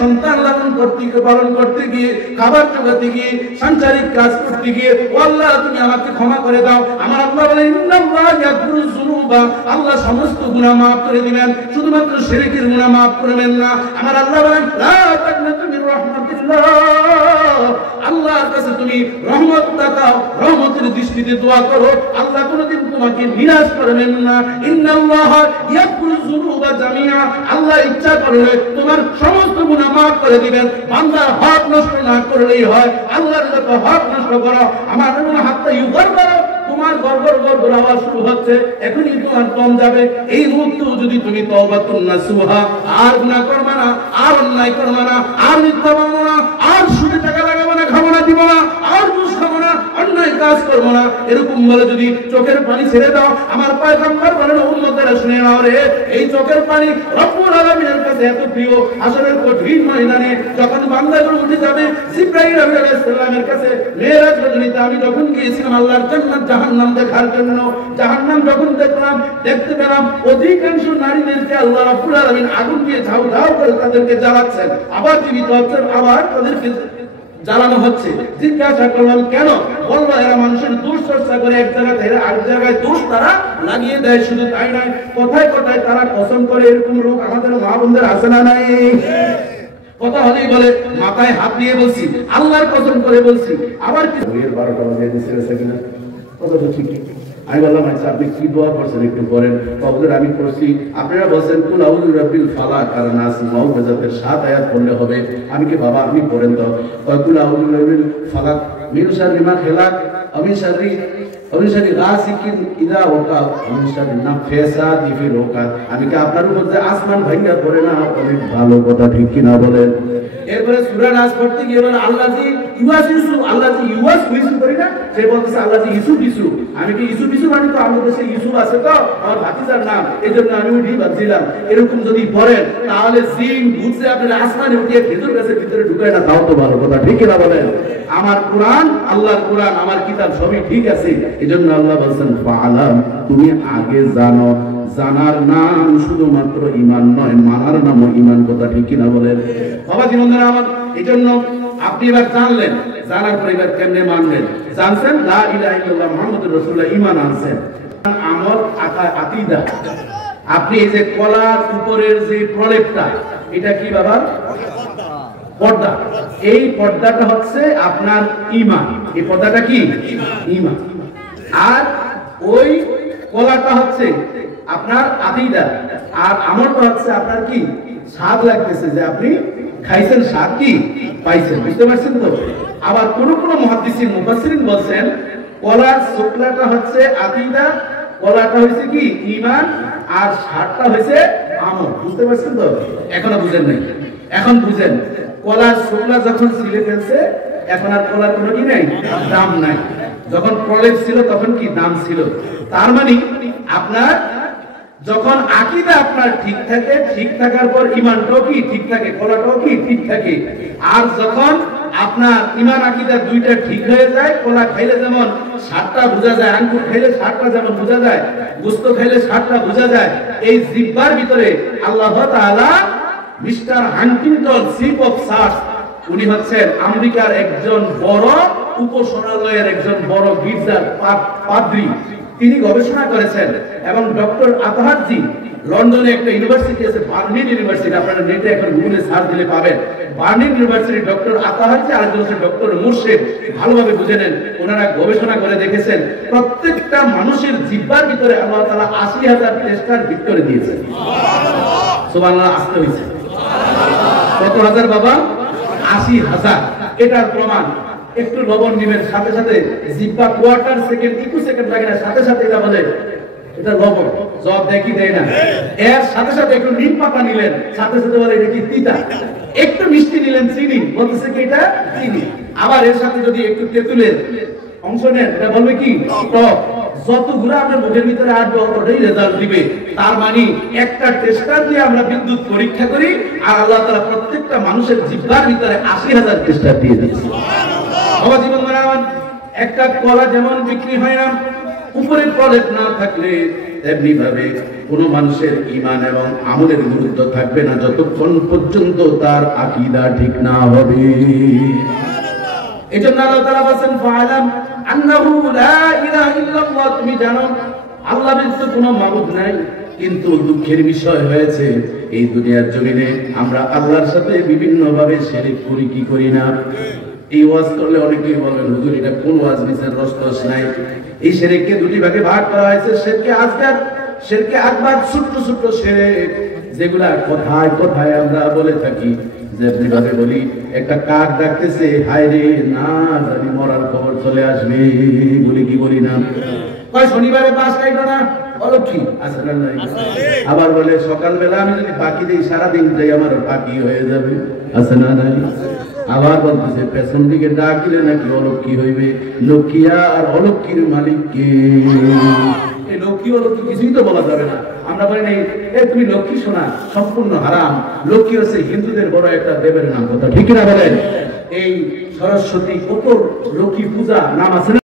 সন্তান লালন করতে গিয়ে, পালন করতে গিয়ে, খাবার জোগাতে গিয়ে, সাংসারিক কাজ করতে গিয়ে, ও আল্লাহ তুমি আমাকে ক্ষমা করে দাও। আমার আল্লাহ বলেন ইন্নাল্লাহা ইয়াগফিরুয যুনুবা, আল্লাহ সমস্ত গুনাহ maaf করে দিবেন, শুধুমাত্র শিরকের গুনাহ maaf করবেন না। আমার আল্লাহ বলেন লা তাকনাতু মির রাহমাতিল্লাহ, আল্লাহর কাছে তুমি রহমত তাকাও, রহমতের দৃষ্টিতে দোয়া করো, আল্লাহ কোনদিন তোমাকে নিরাশ করবেন না। ইন্নাল্লাহা ইয়াগফিরুয যুনুবা জামিআ, আল্লাহ ইচ্ছা করলে তোমার সমস্ত গুনাহ maaf করে দিবেন। বান্দার হক নষ্ট না করলেই হয়, আল্লাহর যত হক নষ্ট করো, আমার মনে হাতটা ইউজার করো, তোমার গড়গড় গড়গড় আওয়াজ শুরু হচ্ছে, এখনই তোমার দম যাবে। এই মুহূর্তে যদি তুমি তওবাতুন নাসুহা, আর গুনাহ করবে না, আর অন্যায় করবে না, আর মিথ্যা বলবো না, আর সুদে টাকা লাগাবো না, খাবো না, দিব না, আর ঘুষ খাবো না, অন্যায় কাজ করবো না, এরকম বলে যদি চোখের পানি ছেড়ে দাও, আমার পয়গম্বর বলেন উম্মতেরা শুনে নাও রে, এই চোখের পানি রব্বুল আলামিনের কাছে এত প্রিয়, হাসরের কঠিন ময়দানে যখন বান্দাগুলো উঠে যাবে, জিবরাইল আলাইহিস সালামের কাছে মেরাজ রজনীতে আমি যখন গিয়েছিলাম আল্লাহর জান্নাত জাহান্নাম দেখার জন্য, জাহান্নাম যখন দেখতে পেলাম অধিকাংশ নারীদেরকে আল্লাহ রাব্বুল আলামিন আগুন দিয়ে ঝাউ ঝাউ করে তাদেরকে জ্বালাচ্ছেন, আবার জীবিত হচ্ছেন, আবার তাদেরকে জ্বালানো হচ্ছে। জিজ্ঞাসা করলাম কেন? বললো এরা মানুষের দোষ চর্চা করে এক জায়গা থেকে আরেক জায়গায় দোষ তারা লাগিয়ে দেয়। শুধু তাই নয়, কথায় কথায় তারা কসম করে, এরকম লোক আমাদের মা বোনদের আছে না নাই? কথা হলেই বলে মাথায় হাত দিয়ে বলছি, আল্লাহর কসম করে বলছি, আবার কি 12টা বাজে দিয়েছে কিনা কতটা ঠিক। আমি বললাম আচ্ছা আপনি কি দোয়া করছেন একটু করেন। হুজুর আমি করছি, আপনারা বলছেন কুল আউযু বিরাব্বিল ফালাক আর নাস মুআউযাতের 7 আয়াত পড়লে হবে। আমি কি বাবা আপনি পড়েন তো। কুল আউযু বিরাব্বিল ফালাক মিন শাররি মা খালাক মিন শাররি গাসিকিন ইযা ওয়াকা মিন শাররি নাফাসাতি ফিল উকাদ। আমি কি আপনার উপর যে আসমান ভাঙা পড়ে না, অনেক ভালো কথা, ঠিক কি না বলেন? এরপরে সূরা নাস পড়তে গিয়ে বলেন আল্লাজি ইউয়াসিসু, আল্লাজি ইউয়াস ইসু করি না, সে বলতেছে আল্লাজি ইসু বিসু। আমি কি ইসু বিসু মানে তো আমাদের দেশে ইসু আছে তো, আমার ভাতিজার নাম, এইজন্য আমি উঠি ভাবছিলাম। এরকম যদি পড়েন তাহলে জিন বুঝে আপনার আসমানে উঠিয়ে ভেতর কাছে ভিতরে ঢুকায় না, তাও তো ভালো কথা, ঠিক কি না বলেন? আমার কোরআন, আল্লাহর কোরআন, আমার কিতাব সবই ঠিক আছে। এজন্য আল্লাহ বলেন ফাআলাম, তুমি আগে জানো, জানার নাম শুধুমাত্র ঈমান নয়, মানার নামও ঈমান, কথা ঠিক কি না বলেন? বাবা জীবনরা আমার, এজন্য আপনি এবার জানলেন, জানার পরে এবার কেমনে মানলেন? জানছেন লা ইলাহা ইল্লাল্লাহ মুহাম্মাদুর রাসূলুল্লাহ, ঈমান আনছেন, আমল আকীদা। আপনি এই যে কলার উপরের যে প্রলেপটা, এটা কি বাবা? পর্দা। এই পর্দাটা হচ্ছে আপনার ঈমান। এই পর্দাটা কি? ঈমান। আর ওই কলাটা হচ্ছে আপনার আকীদা, আর আমলটা হচ্ছে আপনার কি? স্বাদ লাগতেছে যে আপনি খাইছেন, স্বাদ কি পাইছেন, বুঝতে পারছেন তো? আবার কোন কোন মুহাদ্দিসিন মুফাসসিরিন বলেন কলার শুকলাটা হচ্ছে আকীদা, কলাটা হইছে কি? ঈমান, আর স্বাদটা হইছে আমল, বুঝতে পারছেন তো? এখনো বুঝেন নাই? এখন বুঝেন, কলার শুকলা যখন ছিলে ফেলছে, এখন আর কলার কোনো কি নাই, দাম নাই। যখন প্রলেপ ছিল তখন কি দাম ছিল। তার মানে আপনার যখন আকীদা আপনার ঠিক থাকে, ঠিক থাকার পর ঈমানটাও কি ঠিক থাকে, কলাটাও কি ঠিক থাকে। আর যখন আপনার ঈমান আকীদা দুইটা ঠিক হয়ে যায়, কলা খাইলে যেমন স্বাদটা বোঝা যায়, আঙ্গুর খাইলে স্বাদটা যেমন বোঝা যায়, গোশত খাইলে স্বাদটা বোঝা যায়, এই জিহ্বার ভিতরে আল্লাহ তাআলা mister Huntington chief of search, উনি হচ্ছেন আমেরিকার একজন বড় উপাসনালয়ের একজন বড় গির্জার পাদ্রী, তিনি গবেষণা করেছেন। এবং ডক্টর আতাহারজি লন্ডনে একটা ইউনিভার্সিটি আছে, বার্লিন ইউনিভার্সিটি, আপনারা নেটে এখন গুগলে সার্চ দিলে পাবেন। বার্লিন ইউনিভার্সিটি ডক্টর আতাহারজি আর একজন ডক্টর মুর্শেদ, ভালোভাবে বুঝে নেন, ওনারা গবেষণা করে দেখেছেন প্রত্যেকটা মানুষের জিহ্বার ভিতরে আল্লাহ তাআলা ৮০,০০০ টেস্টার ভিতরে দিয়েছেন। সুবহানাল্লাহ, আসতে হইছে কত হাজার বাবা? ৮০,০০০। এটার প্রমাণ একটু লবণ নেবেন, সাথে সাথে জিহ্বা কোয়ার্টার সেকেন্ড, ২১ সেকেন্ড লাগে না, সাথে সাথে এটা বলে এটা লবণ, জব দেখি দেয় না। এর সাথে সাথে একটু নিম পাতা নিলেন, সাথে সাথে বলে এটা কি তিতা। একটু মিষ্টি নিলেন, চিনি, বলতেছে কি এটা চিনি। আবার এর সাথে যদি একটু তেঁতুলের অংশ নেন, এটা বলবে কি টক। যতগুলো আপনার মুখের ভিতরে আসবে অতটাই রেজাল্ট দিবে। তার মানে একটা টেস্টার দিয়ে আমরা বিদ্যুৎ পরীক্ষা করি, আর আল্লাহ তাআলা প্রত্যেকটা মানুষের জিহ্বার ভিতরে ৮০,০০০ টেস্টার দিয়ে দিয়েছে। বাবা জীবন, একটা কলা যেমন বিক্রি হয় না, উপরে প্রলেপ না থাকলে তেমনি ভাবে কোন মানুষের ঈমান এবং আমলের গুরুত্ব থাকবে না যতক্ষণ পর্যন্ত তার আকীদা ঠিক না হবে। এজন্য আল্লাহ তাআলা বলেন ফাআলাম আন্নাহু লা ইলাহা ইল্লাল্লাহ, তুমি জানো আল্লাহ ব্যতীত কোনো মাবুদ নাই। কিন্তু দুঃখের বিষয় হয়েছে এই দুনিয়ার জমিনে আমরা আল্লাহর সাথে বিভিন্ন ভাবে শিরক করি কি করি না। এই ওয়াজ করলে অনেকেই বলেন হুজুর এটা কোন ওয়াজ নিছেন, রসটস নাই। এই শিরককে দুটি ভাগে ভাগ করা হয়েছে, শিরকে আসগার, শিরকে আকবার, ছোট ছোট শিরক যেগুলা কথায় কথায় আমরা বলে থাকি। যেমনি ভাবে বলি একটা কাক ডাকতেছে, হায় রে না জানি মরার খবর চলে আসবে, বলি কি বলি না? কয় শনিবারে বাস কাইটো না, অলক্ষী আছে না নাই? আবার বলে সকালবেলা আমি যদি বাকি দিই সারাদিন যাই আমার বাকি হয়ে যাবে, আছে না নাই? আবার বলতেছে পেছন দিকে ডাক দিলে নাকি অলক্ষী হইবে। লক্ষ্মী আর অলক্ষীর মালিক কে? এই লক্ষ্মী অলক্ষী কিছুই তো বলা যাবে না। আমরা বলি নাই তুমি লক্ষ্মী শোনা, সম্পূর্ণ হারাম। লক্ষ্মী হচ্ছে হিন্দুদের বড় একটা দেবের নাম, কথা ঠিক না বলেন? এই সরস্বতী, কত লক্ষ্মী পূজা নাম আছে না?